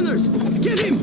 runners! Get him!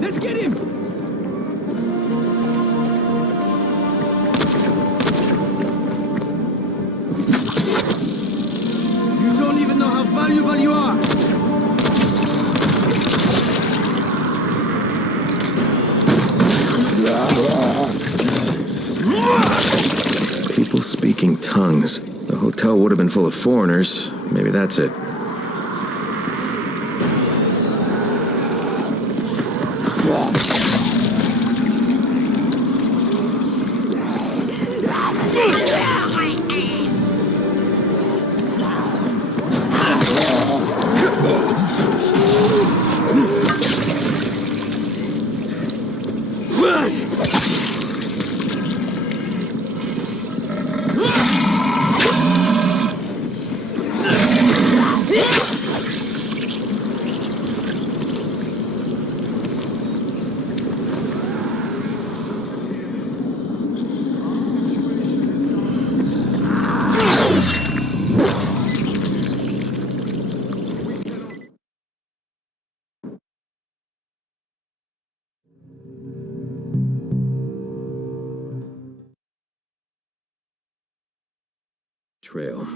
Let's get him! You don't even know how valuable you are! People speaking tongues. The hotel would have been full of foreigners. Maybe that's it. Trail.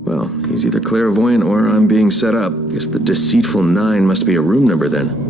Well, he's either clairvoyant or I'm being set up. Guess the deceitful 9 must be a room number then.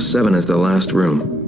107 is the last room.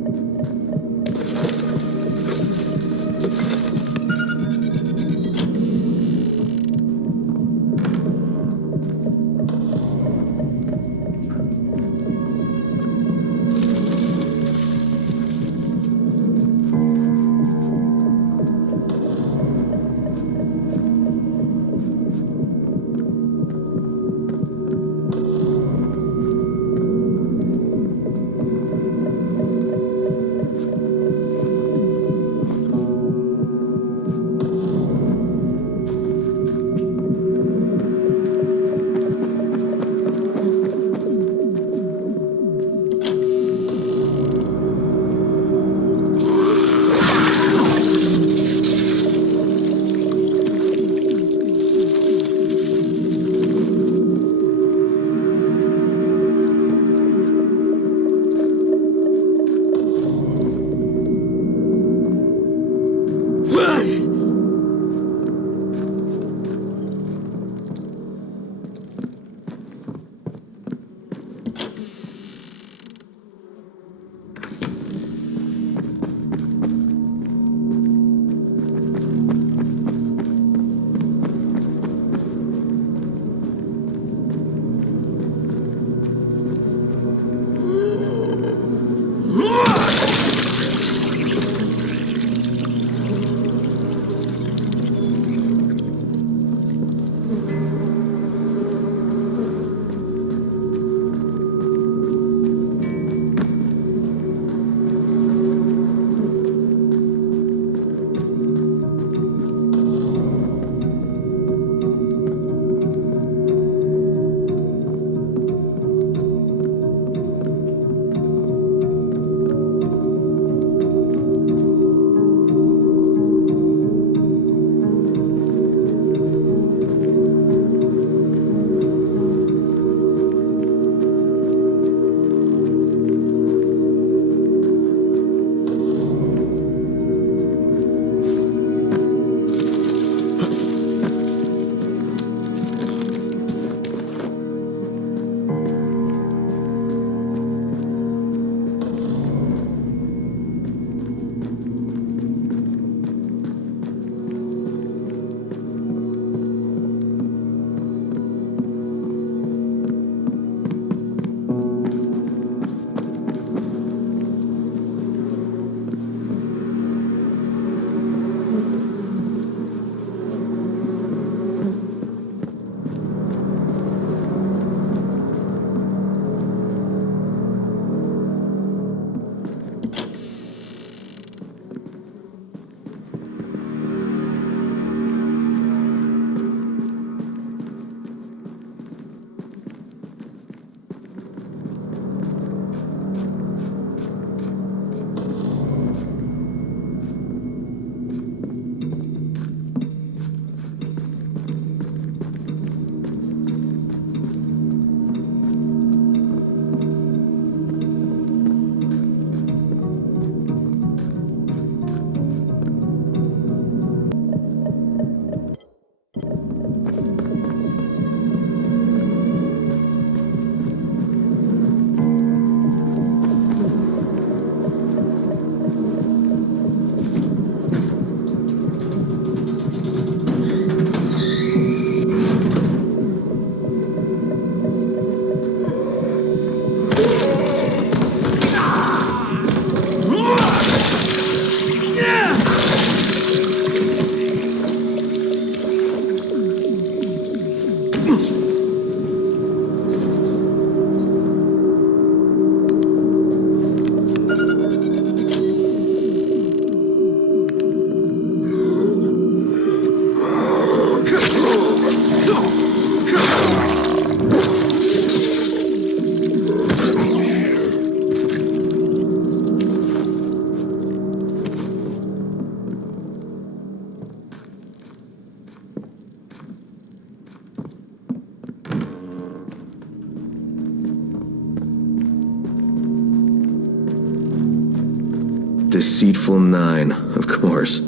Deceitful 9, of course.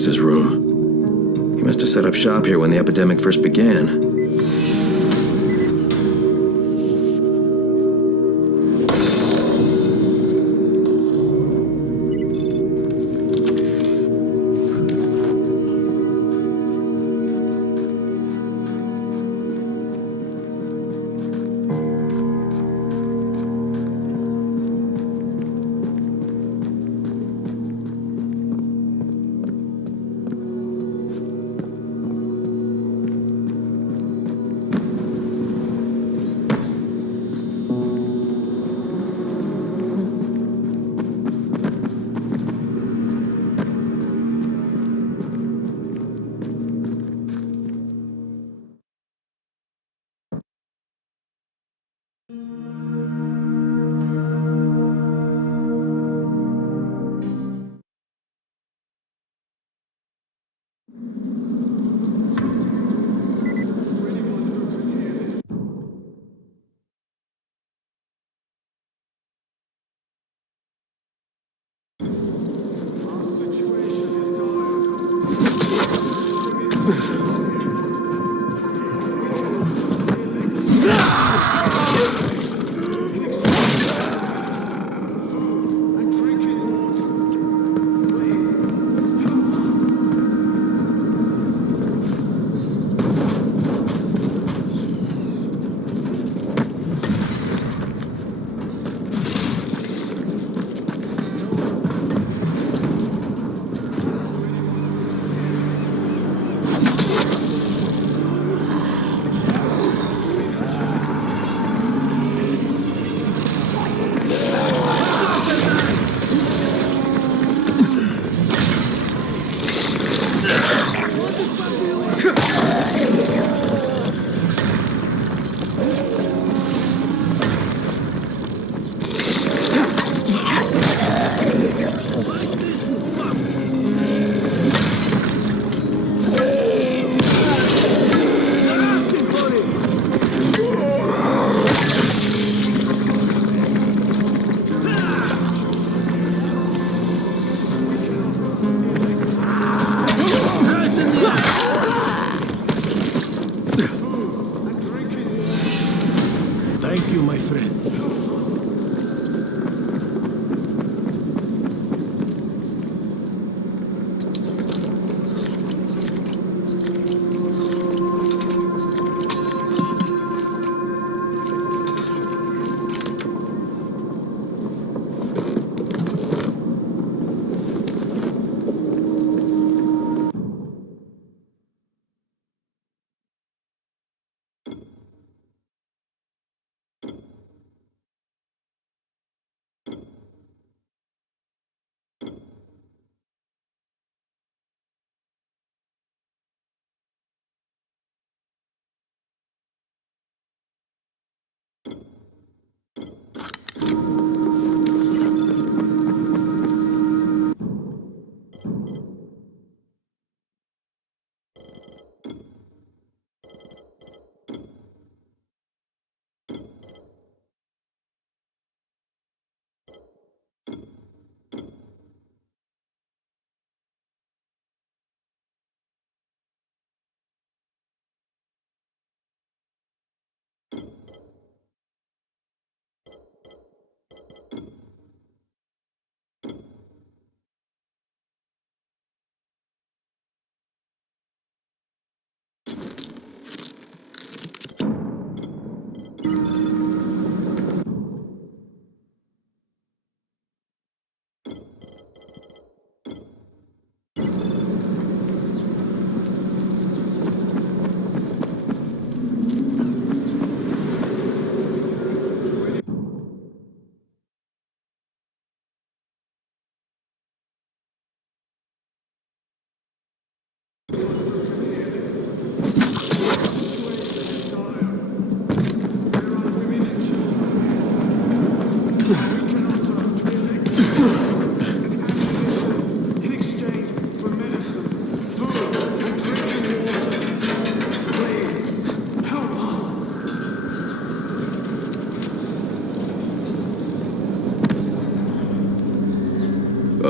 Rais's room. He must have set up shop here when the epidemic first began.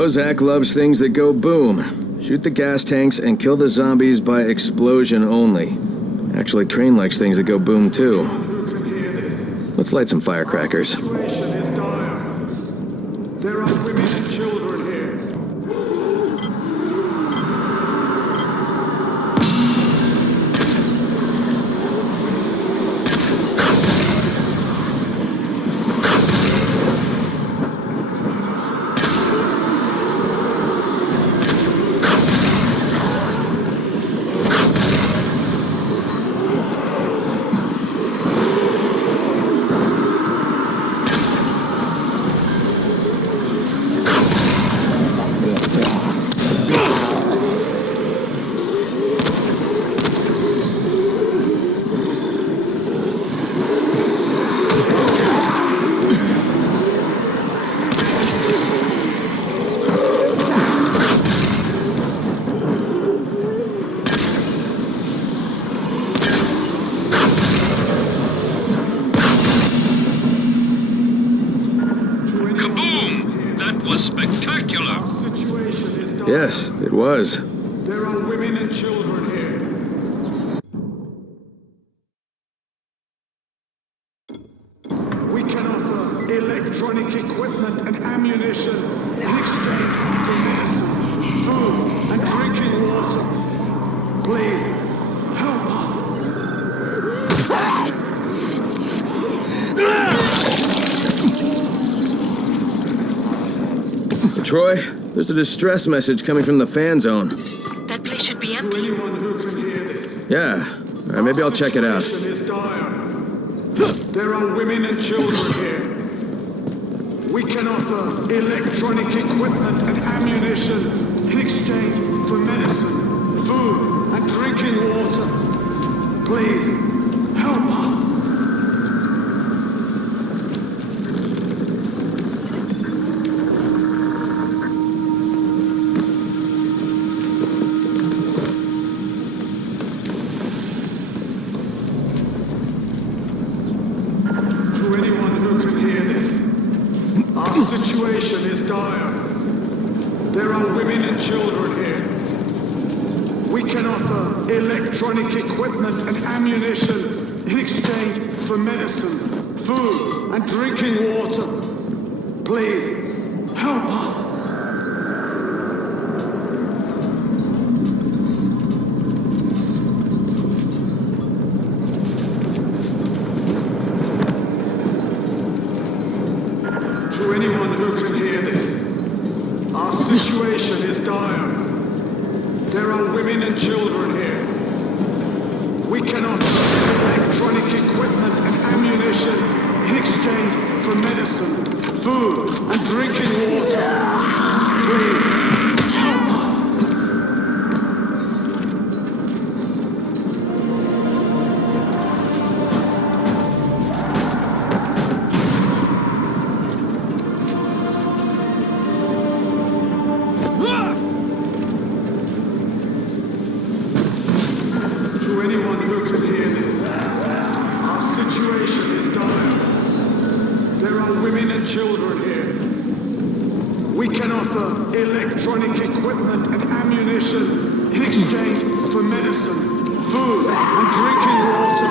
Bozak loves things that go boom. Shoot the gas tanks and kill the zombies by explosion only. Actually, Crane likes things that go boom too. Let's light some firecrackers. The situation is dire. There are women and children here. Yes, it was. There are women and children here. We can offer electronic equipment and ammunition in exchange for medicine, food, and drinking water. Please, help us. Troy, there's a distress message coming from the fan zone. That place should be To empty. anyone who can hear this. Yeah. All right, maybe I'll check it out. The situation is dire. There are women and children here. We can offer electronic equipment and ammunition in exchange for medicine, food, and drinking water. Please, help us. To anyone who can hear this, our situation is dire. There are women and children here. We can offer electronic equipment and ammunition in exchange for medicine, food, and drinking water. Please, help us. To anyone who can hear this, our situation is dire. There are women and children here. We can offer electronic equipment and ammunition in exchange for medicine, food, and drinking water. Please, help us. To anyone who can hear this, our situation is dire. There are women and children here. We can offer electronic equipment and ammunition in exchange for medicine, food, and drinking water.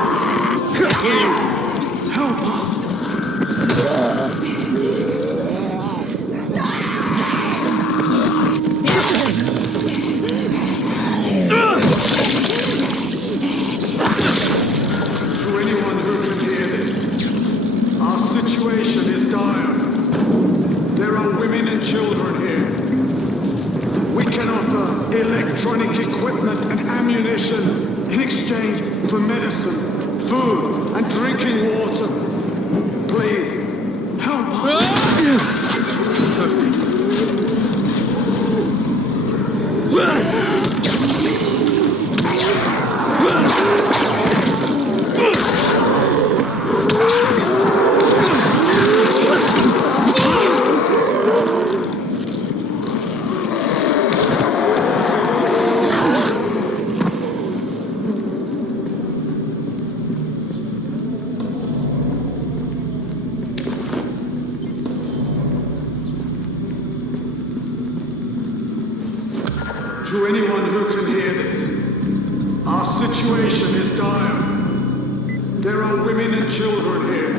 Please, help us. To anyone who can hear this, our situation is dire. There are women and children here. We can offer electronic equipment and ammunition in exchange for medicine, food, and drinking water. Please, help us. To anyone who can hear this, our situation is dire. There are women and children here.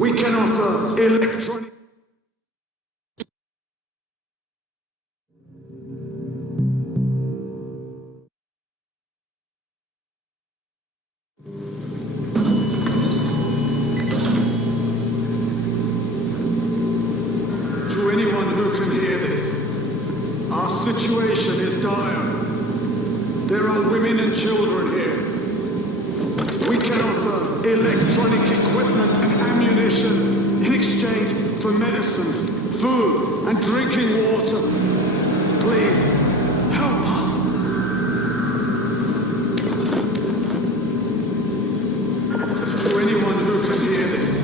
We can offer electronic... To anyone who can hear this, our situation is dire. There are women and children here. We can offer electronic equipment and ammunition in exchange for medicine, food, and drinking water. Please, help us. To anyone who can hear this,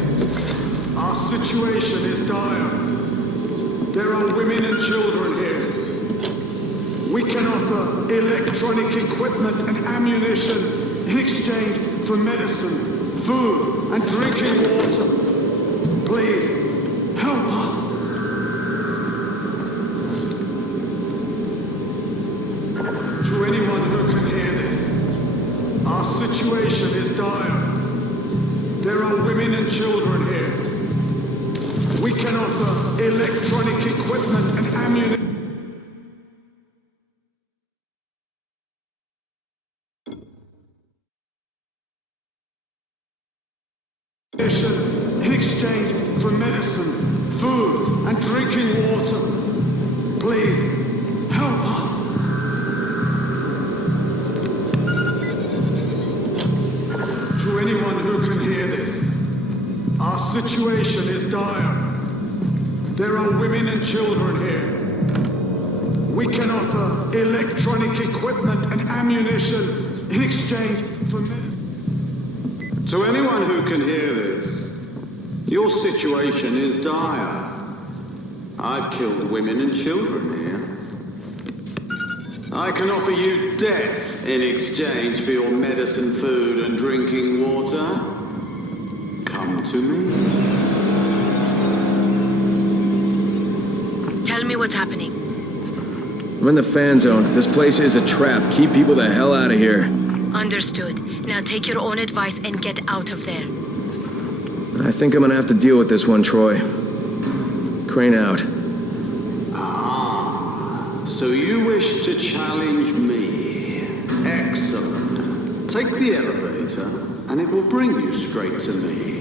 our situation is dire. There are women and children here. We can offer electronic equipment and ammunition in exchange for medicine, food, and drinking water. Please, help us. To anyone who can hear this, our situation is dire. There are women and children here. We can offer electronic equipment and ammunition. In exchange for medicine, food, and drinking water. Please, help us. To anyone who can hear this, our situation is dire. There are women and children here. We can offer electronic equipment and ammunition in exchange for medicine. To anyone who can hear this, your situation is dire. I've killed women and children here. I can offer you death in exchange for your medicine, food, and drinking water. Come to me. Tell me what's happening. I'm in the fan zone. This place is a trap. Keep people the hell out of here. Understood. Now take your own advice and get out of there. I think I'm gonna have to deal with this one, Troy. Crane out. Ah, so you wish to challenge me. Excellent. Take the elevator, and it will bring you straight to me.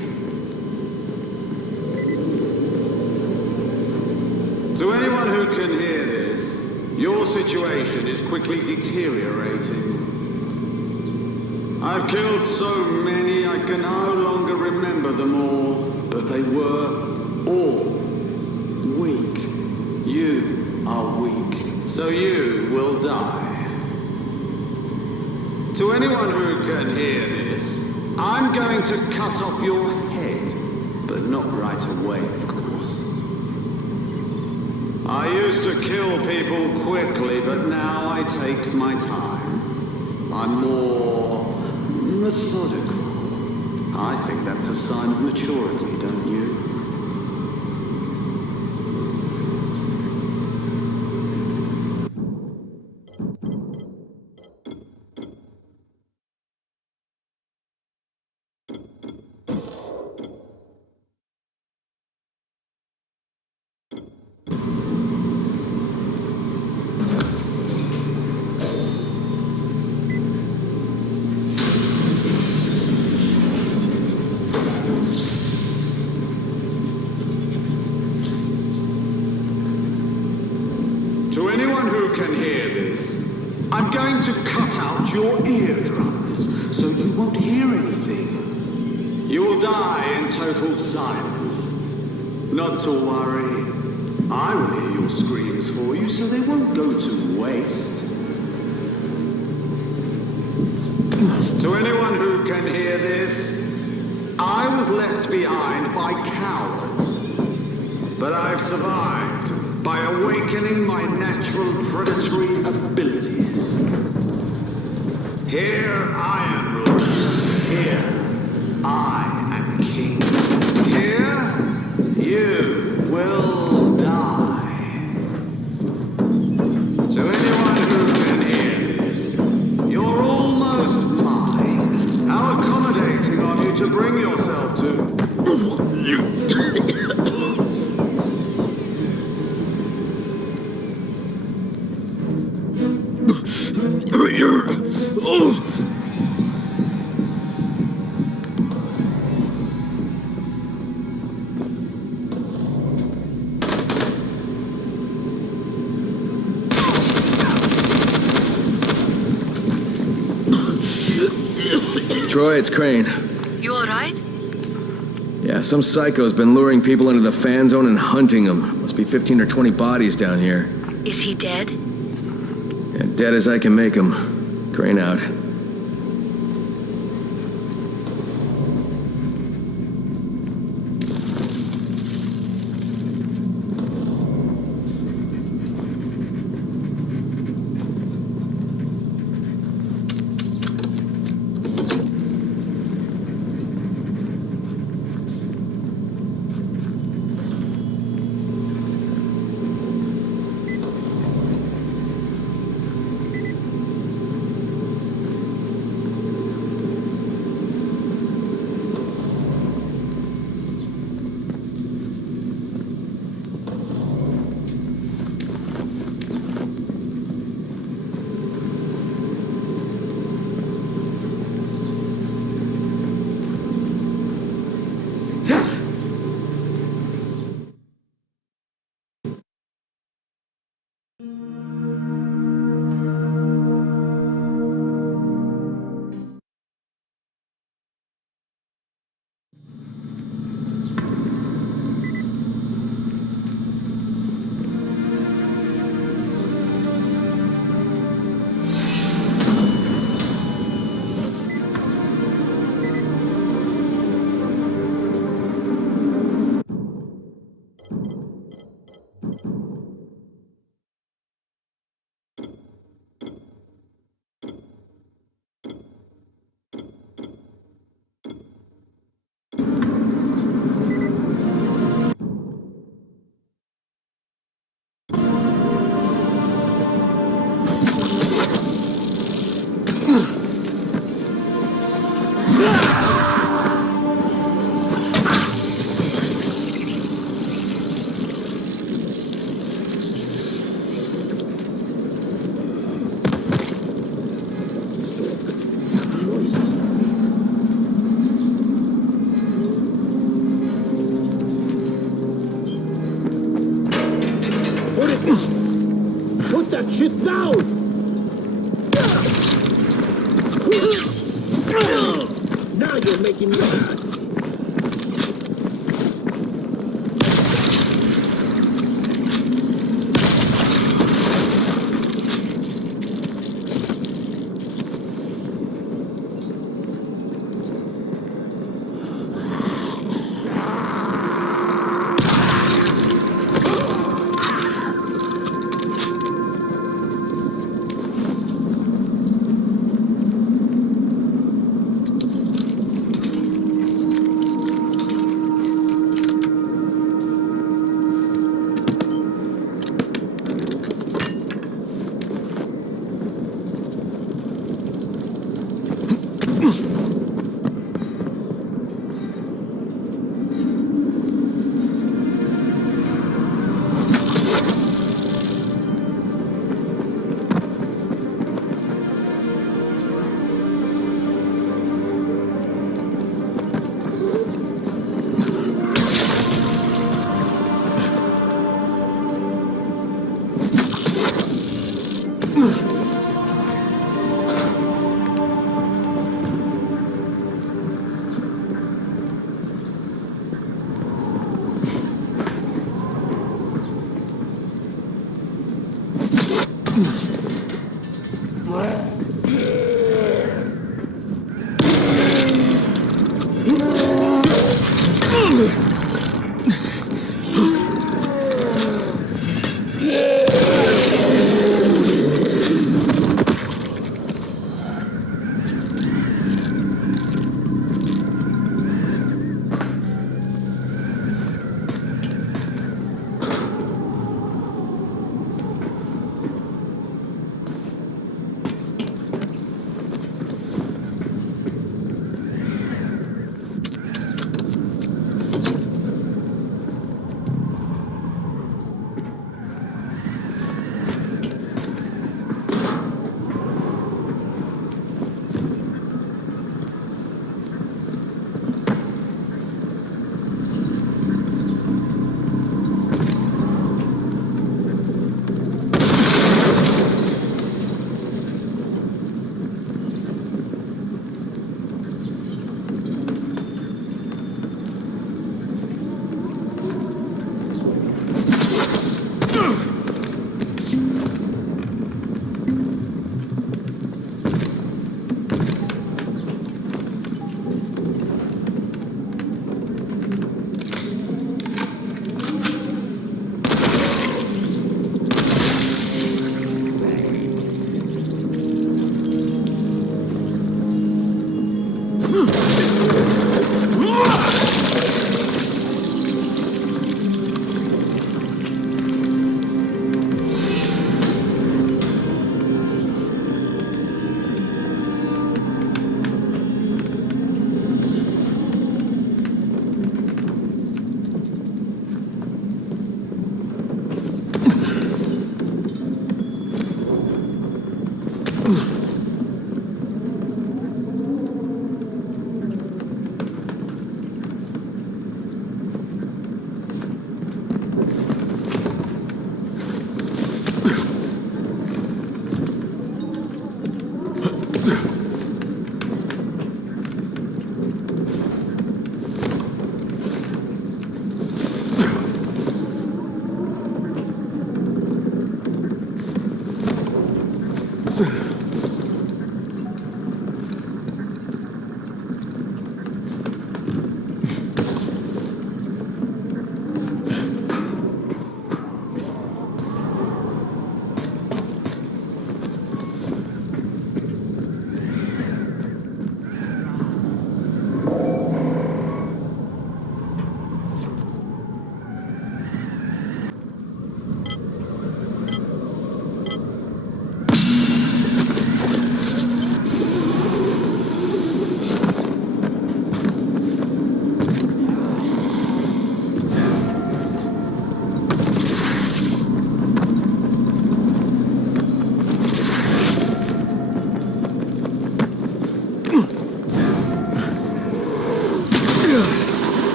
To anyone who can hear this, your situation is quickly deteriorating. I've killed so many I can no longer remember them all, but they were all weak. You are weak, so you will die. To anyone who can hear this, I'm going to cut off your head, but not right away, of course. I used to kill people quickly, but now I take my time. I'm more methodical. I think that's a sign of maturity, don't you? To anyone who can hear this, I'm going to cut out your eardrums so you won't hear anything. You will die in total silence. Not to worry. I will hear your screams for you so they won't go to waste. To anyone who can hear this, I was left behind by cowards. But I've survived by awakening my natural predatory abilities. Here I am ruler. Here I am king. Here you will die. To anyone Troy, it's Crane. You alright? Yeah, some psycho's been luring people into the fan zone and hunting them. Must be 15 or 20 bodies down here. Is he dead? Yeah, dead as I can make them. Crane out. Put that shit down! Now you're making me mad.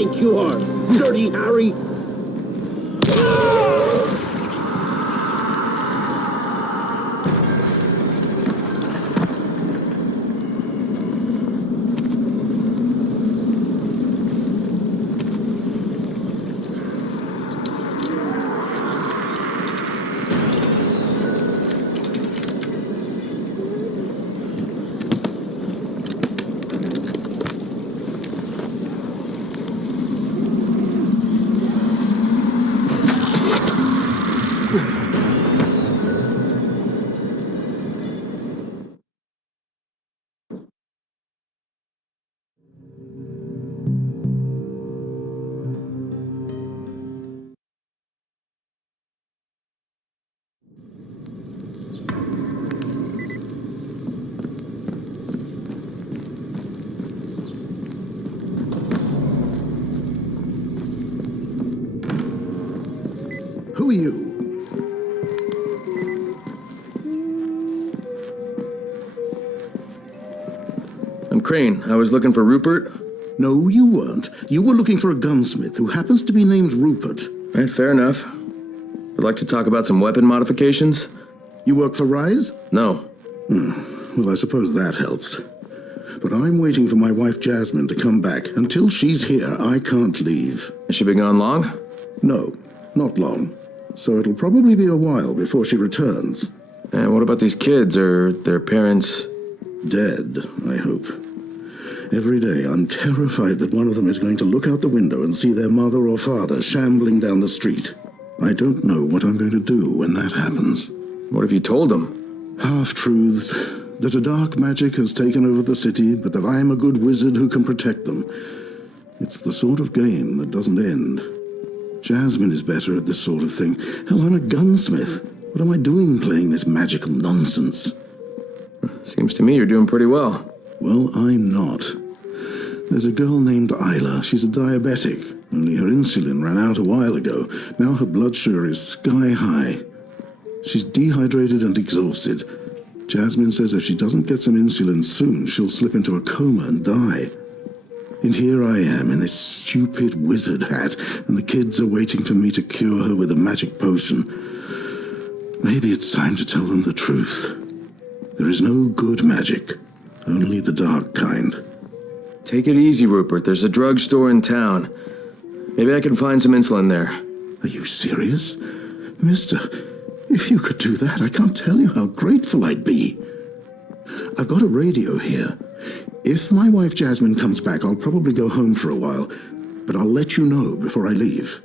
think you are, Dirty Harry? Who are you? I'm Crane. I was looking for Rupert. No, you weren't. You were looking for a gunsmith who happens to be named Rupert. Right, fair enough. I'd like to talk about some weapon modifications. You work for Rais? No. Well, I suppose that helps. But I'm waiting for my wife Jasmine to come back. Until she's here, I can't leave. Has she been gone long? No, not long. So it'll probably be a while before she returns. And what about these kids? Are their parents... Dead, I hope. Every day I'm terrified that one of them is going to look out the window and see their mother or father shambling down the street. I don't know what I'm going to do when that happens. What have you told them? Half-truths. That a dark magic has taken over the city, but that I'm a good wizard who can protect them. It's the sort of game that doesn't end. Jasmine is better at this sort of thing. Hell, I'm a gunsmith. What am I doing playing this magical nonsense? Seems to me you're doing pretty well. Well, I'm not. There's a girl named Isla. She's a diabetic. Only her insulin ran out a while ago. Now her blood sugar is sky high. She's dehydrated and exhausted. Jasmine says if she doesn't get some insulin soon, she'll slip into a coma and die. And here I am in this stupid wizard hat, and the kids are waiting for me to cure her with a magic potion. Maybe it's time to tell them the truth. There is no good magic, only the dark kind. Take it easy, Rupert. There's a drugstore in town. Maybe I can find some insulin there. Are you serious? Mister, if you could do that, I can't tell you how grateful I'd be. I've got a radio here. If my wife Jasmine comes back, I'll probably go home for a while, but I'll let you know before I leave.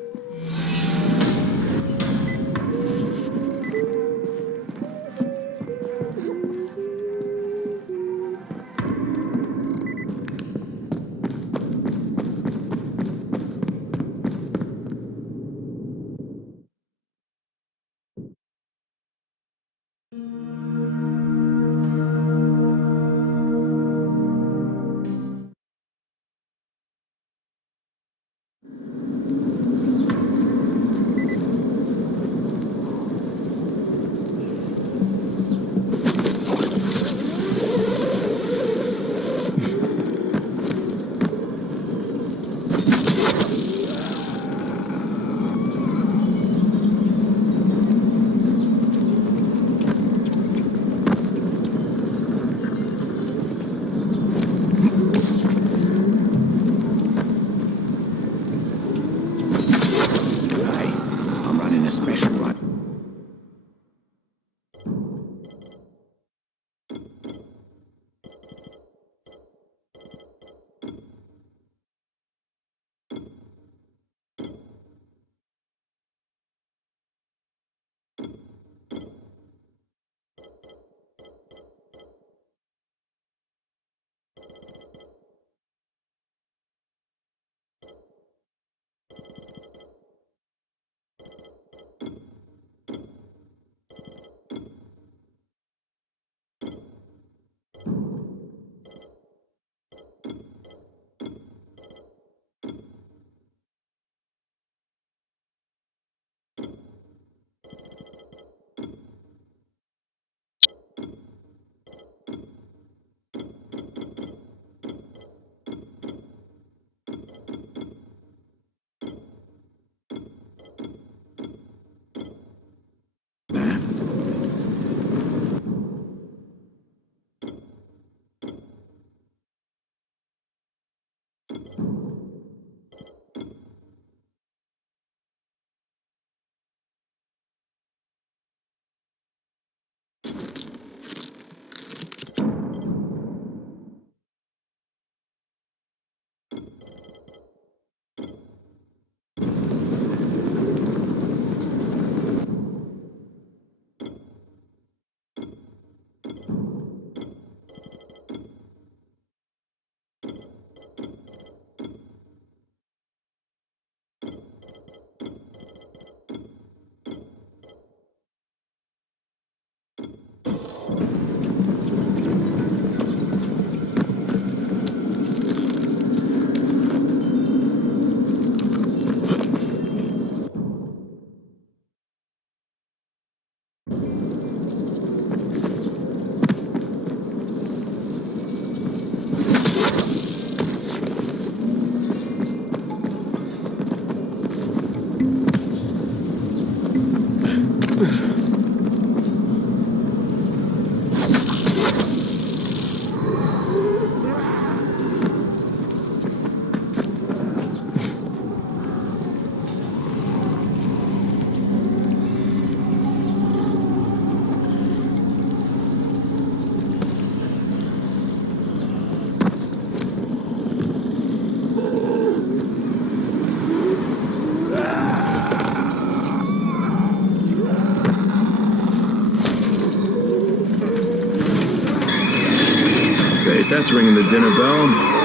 Great, that's ringing the dinner bell.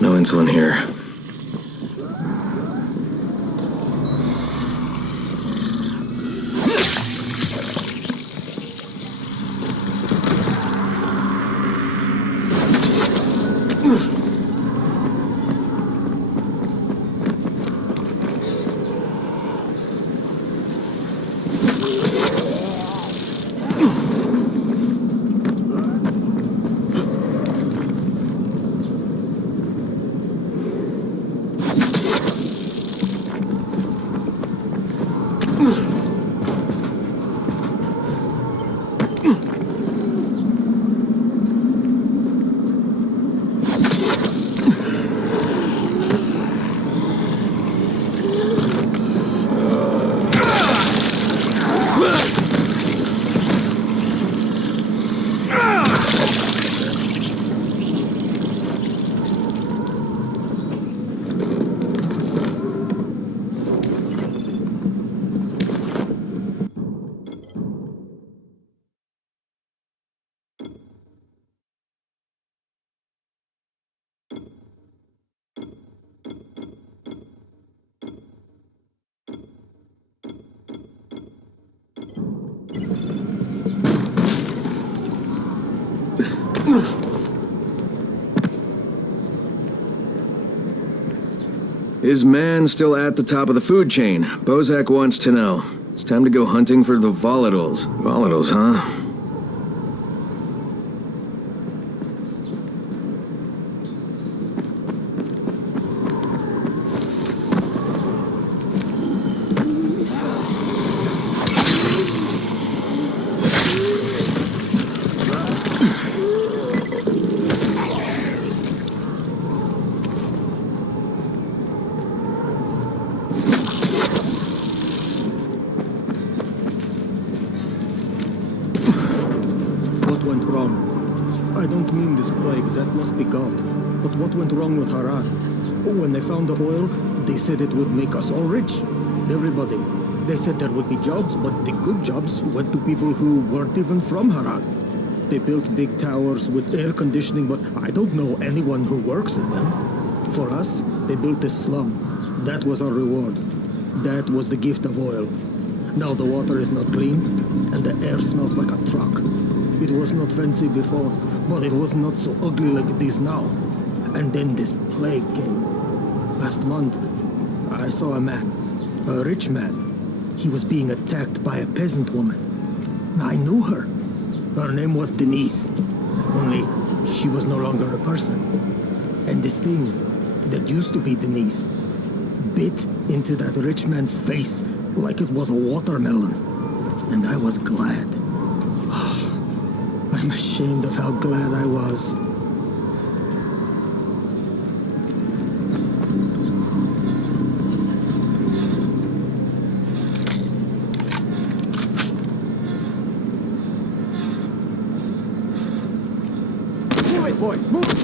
No insulin here. Is man still at the top of the food chain? Bozak wants to know. It's time to go hunting for the volatiles. Volatiles, huh? What went wrong? I don't mean this plague, that must be God. But what went wrong with Harran? When they found the oil, they said it would make us all rich. Everybody. They said there would be jobs, but the good jobs went to people who weren't even from Harran. They built big towers with air conditioning, but I don't know anyone who works in them. For us, they built a slum. That was our reward. That was the gift of oil. Now the water is not clean, and the air smells like a truck. It was not fancy before, but it was not so ugly like it is now. And then this plague came. Last month, I saw a man, a rich man. He was being attacked by a peasant woman. I knew her. Her name was Denise. Only, she was no longer a person. And this thing that used to be Denise bit into that rich man's face like it was a watermelon. And I was glad. I'm ashamed of how glad I was. Move it, boys, move!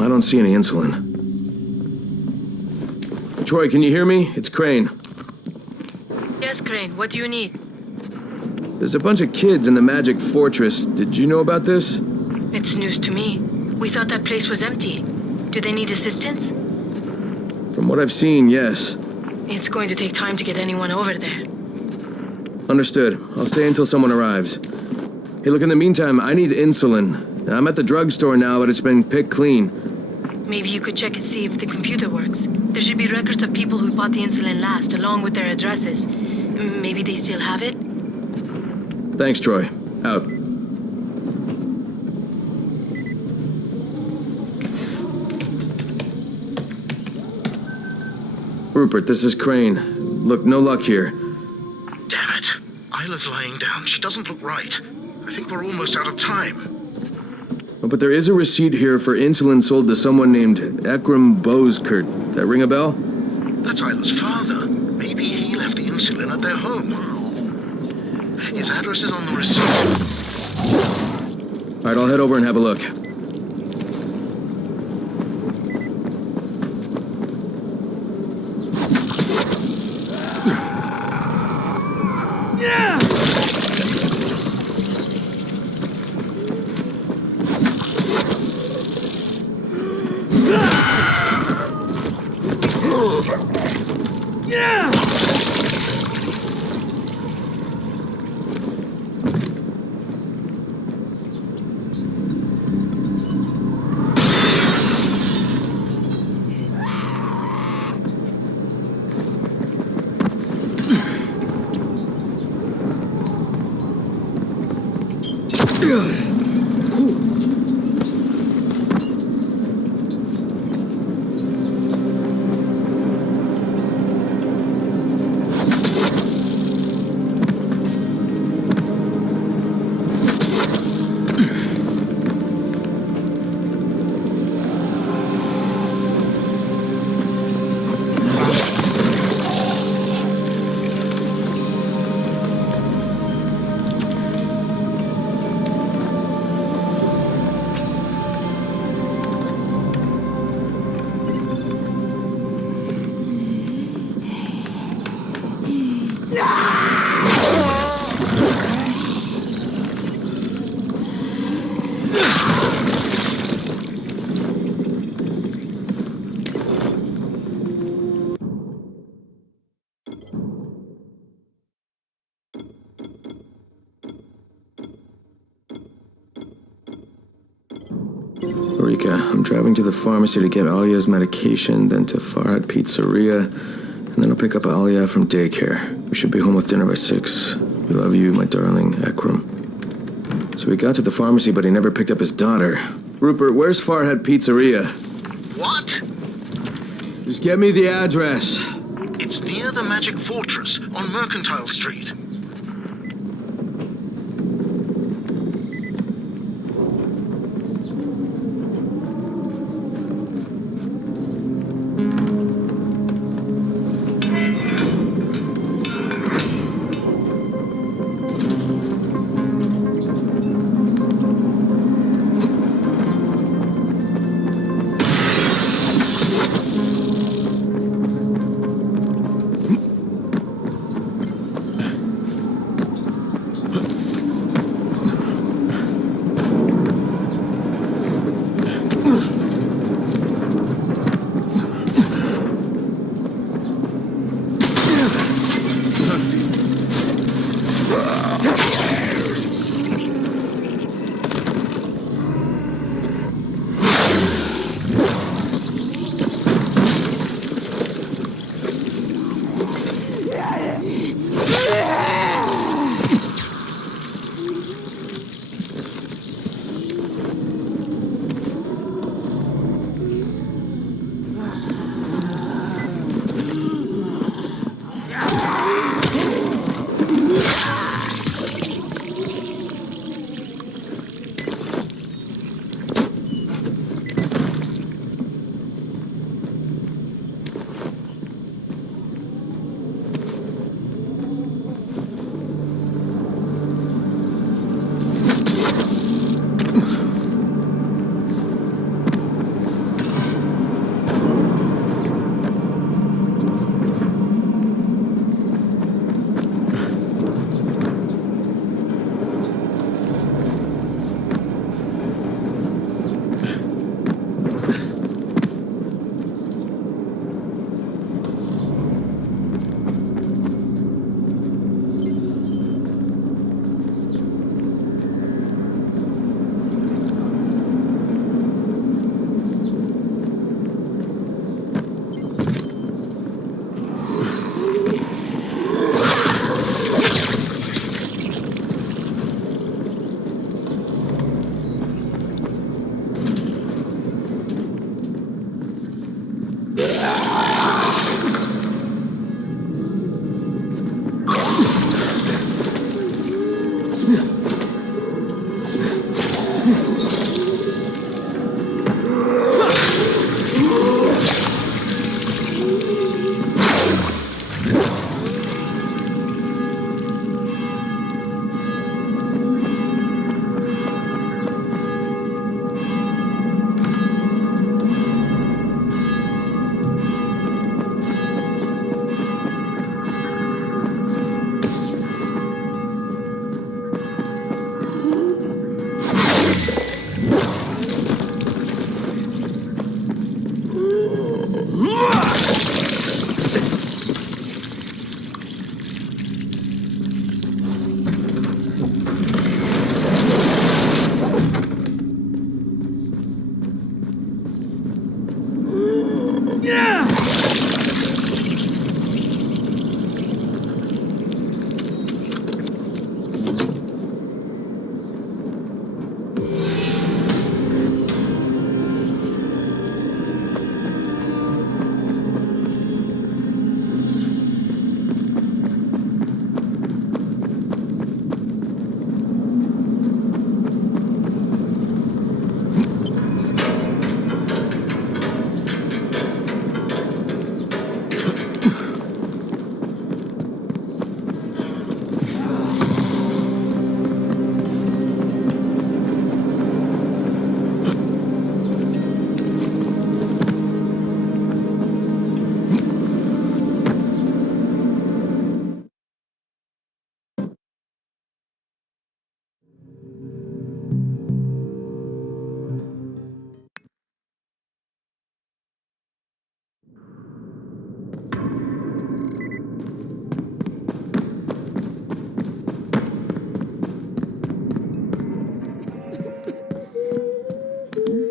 I don't see any insulin. Troy, can you hear me? It's Crane. Yes, Crane, what do you need? There's a bunch of kids in the Magic Fortress. Did you know about this? It's news to me. We thought that place was empty. Do they need assistance? From what I've seen, yes. It's going to take time to get anyone over there. Understood. I'll stay until someone arrives. Hey, look, in the meantime, I need insulin. I'm at the drugstore now, but it's been picked clean. Maybe you could check and see if the computer works. There should be records of people who bought the insulin last, along with their addresses. Maybe they still have it? Thanks, Troy. Out. Rupert, this is Crane. Look, no luck here. Damn it. Isla's lying down. She doesn't look right. I think we're almost out of time. Oh, but there is a receipt here for insulin sold to someone named Ekram Bozkurt. That ring a bell? That's Isla's father. Maybe he left the insulin at their home. His address is on the receipt. Alright, I'll head over and have a look. Rika, I'm driving to the pharmacy to get Alia's medication, then to Farhat Pizzeria, and then I'll pick up Alia from daycare. We should be home with dinner by 6. We love you, my darling Ekram. So we got to the pharmacy, but he never picked up his daughter. Rupert, where's Farhat Pizzeria? What? Just get me the address. It's near the Magic Fortress on Mercantile Street.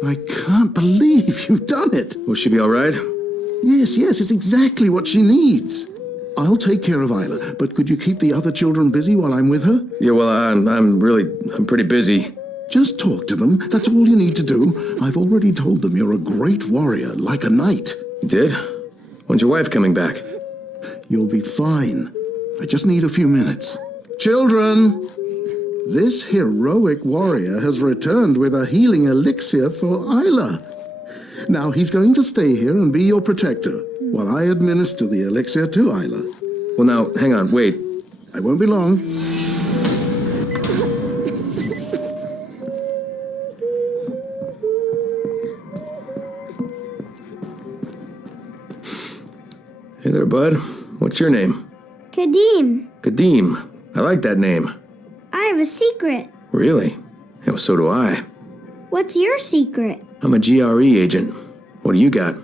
I can't believe you've done it. Will she be all right? Yes, it's exactly what she needs. I'll take care of Isla, but could you keep the other children busy while I'm with her? Yeah, well, I'm pretty busy. Just talk to them. That's all you need to do. I've already told them you're a great warrior, like a knight. You did? When's your wife coming back? You'll be fine. I just need a few minutes. Children! This heroic warrior has returned with a healing elixir for Isla. Now he's going to stay here and be your protector, while I administer the elixir to Isla. Well, now, hang on, wait. I won't be long. Hey there, bud. What's your name? Kadim, Kadim. I like that name. I have a secret. Really? Yeah, well, so do I. What's your secret? I'm a GRE agent. What do you got?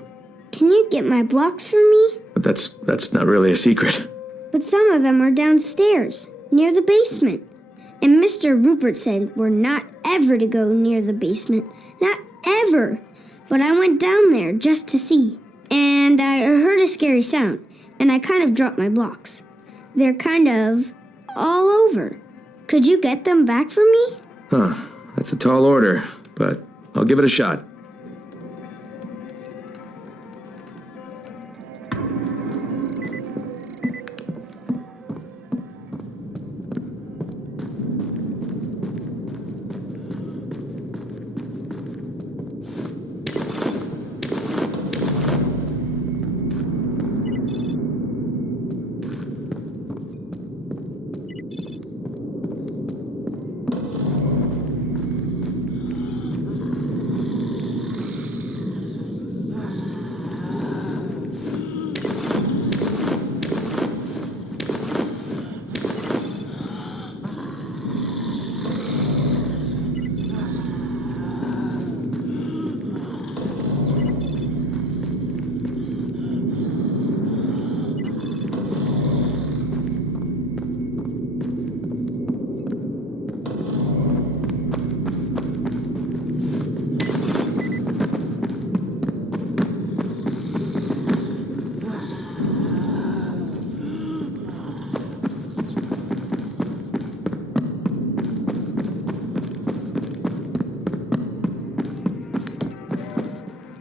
Can you get my blocks for me? But that's not really a secret. But some of them are downstairs, near the basement. And Mr. Rupert said we're not ever to go near the basement. Not ever. But I went down there just to see. And I heard a scary sound. And I kind of dropped my blocks. They're kind of all over. Could you get them back for me? Huh. That's a tall order, but I'll give it a shot.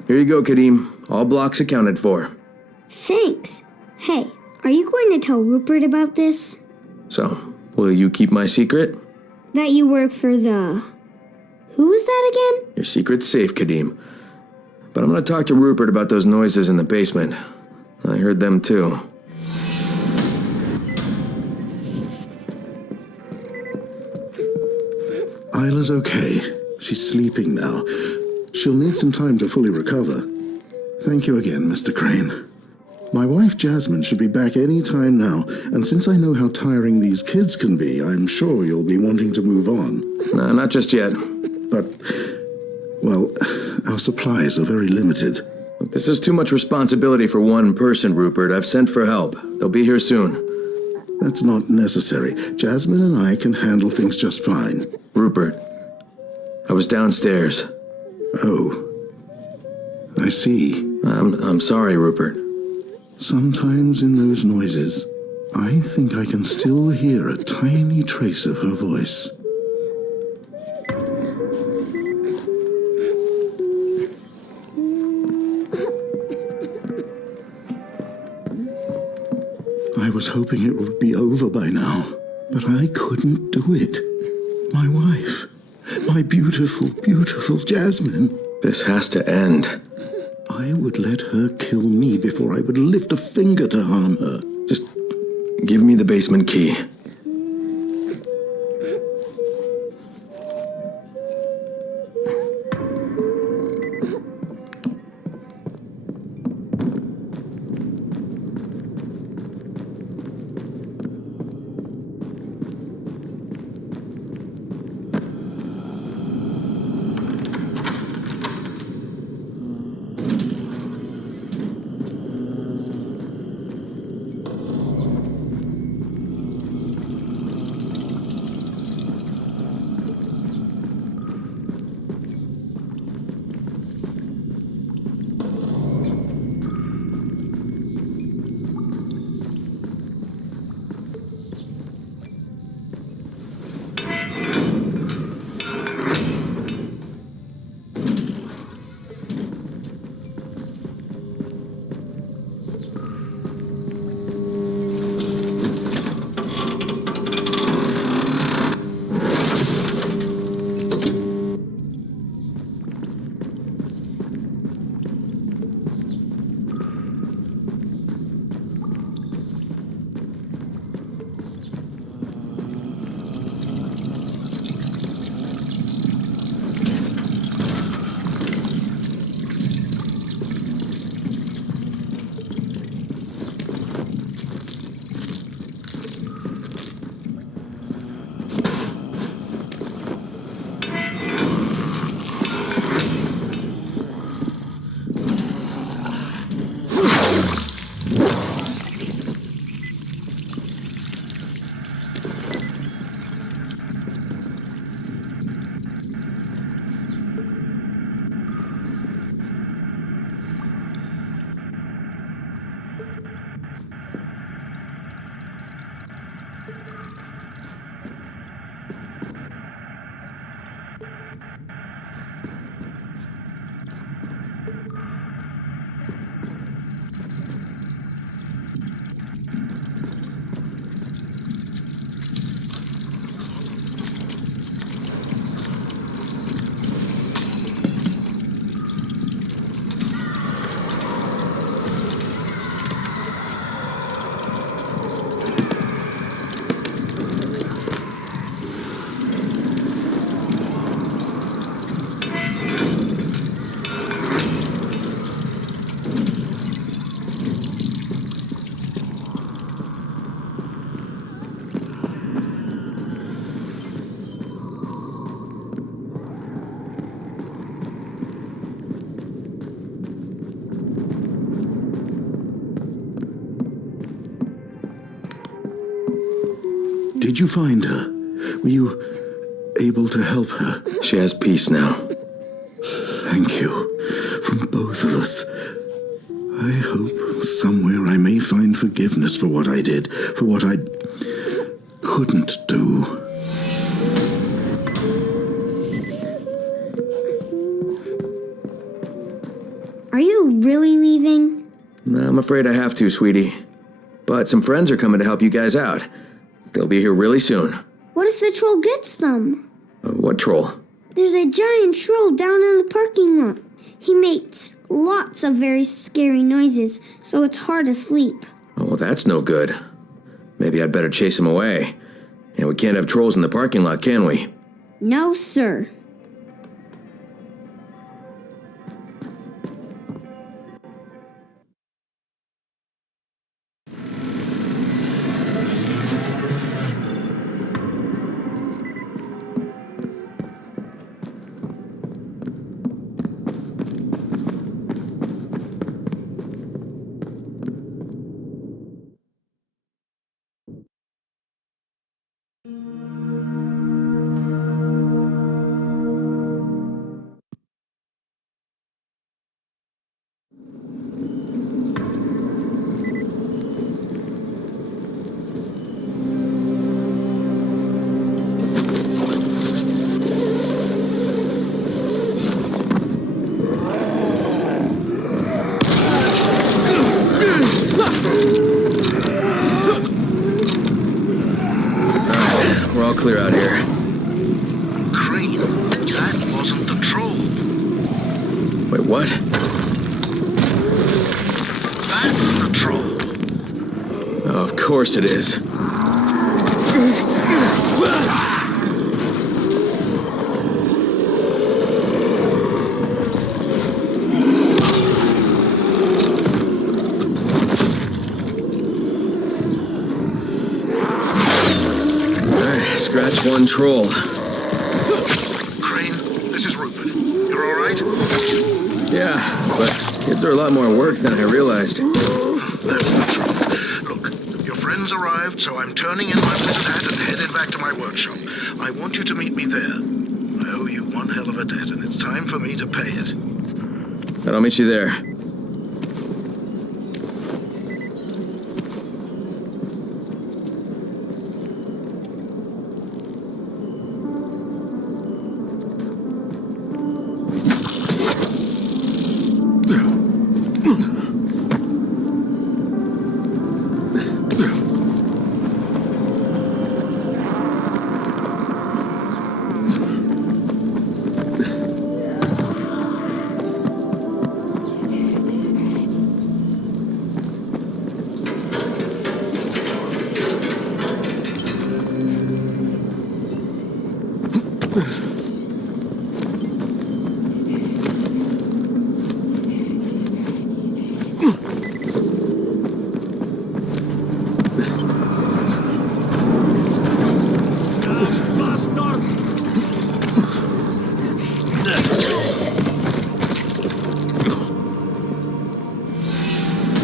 Here you go, Kadim. All blocks accounted for. Thanks. Hey, are you going to tell Rupert about this? So, will you keep my secret? That you work for the... Who was that again? Your secret's safe, Kadim. But I'm gonna talk to Rupert about those noises in the basement. I heard them too. Isla's okay. She's sleeping now. She'll need some time to fully recover. Thank you again, Mr. Crane. My wife Jasmine should be back any time now, and since I know how tiring these kids can be, I'm sure you'll be wanting to move on. Nah, not just yet. But, well, our supplies are very limited. Look, this is too much responsibility for one person, Rupert. I've sent for help. They'll be here soon. That's not necessary. Jasmine and I can handle things just fine. Rupert, I was downstairs. Oh, I see. I'm sorry, Rupert. Sometimes in those noises, I think I can still hear a tiny trace of her voice. I was hoping it would be over by now, but I couldn't do it. My wife, my beautiful, beautiful Jasmine. This has to end. I would let her kill me before I would lift a finger to harm her. Just give me the basement key. did you find her? Were you able to help her? She has peace now. Thank you. From both of us. I hope somewhere I may find forgiveness for what I did, for what I couldn't do. Are you really leaving? I'm afraid I have to, sweetie. But some friends are coming to help you guys out. They'll be here really soon. What if the troll gets them? What troll? There's a giant troll down in the parking lot. He makes lots of very scary noises, so it's hard to sleep. Oh, well, that's no good. Maybe I'd better chase him away. And we can't have trolls in the parking lot, can we? No, sir. We're all clear out here. Crane, that wasn't the troll. Wait, what? That's the troll. Oh, of course it is. Scratch one troll. Crane, this is Rupert. You're all right? Yeah, but kids are a lot more work than I realized. That's the truth. Look, your friends arrived, so I'm turning in my wizard hat and headed back to my workshop. I want you to meet me there. I owe you one hell of a debt, and it's time for me to pay it. I'll meet you there.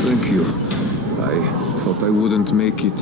Thank you. I thought I wouldn't make it.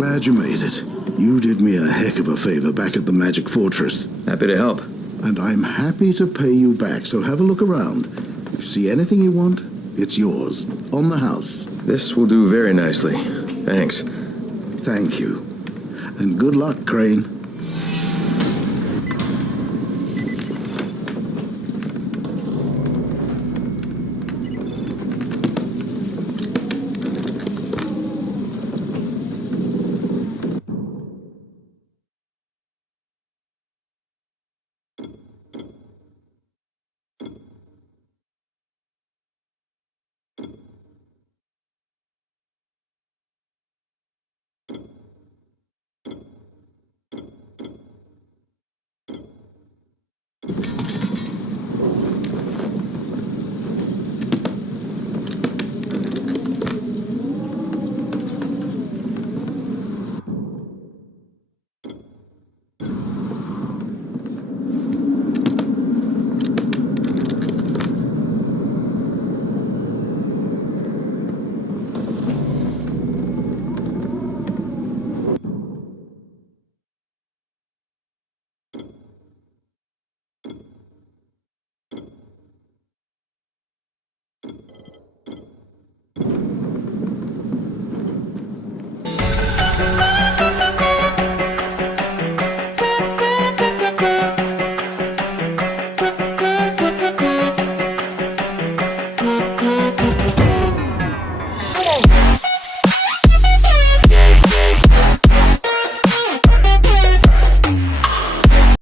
Glad you made it. You did me a heck of a favor back at the Magic Fortress. Happy to help. And I'm happy to pay you back, so have a look around. If you see anything you want, it's yours. On the house. This will do very nicely. Thanks. Thank you. And good luck, Crane.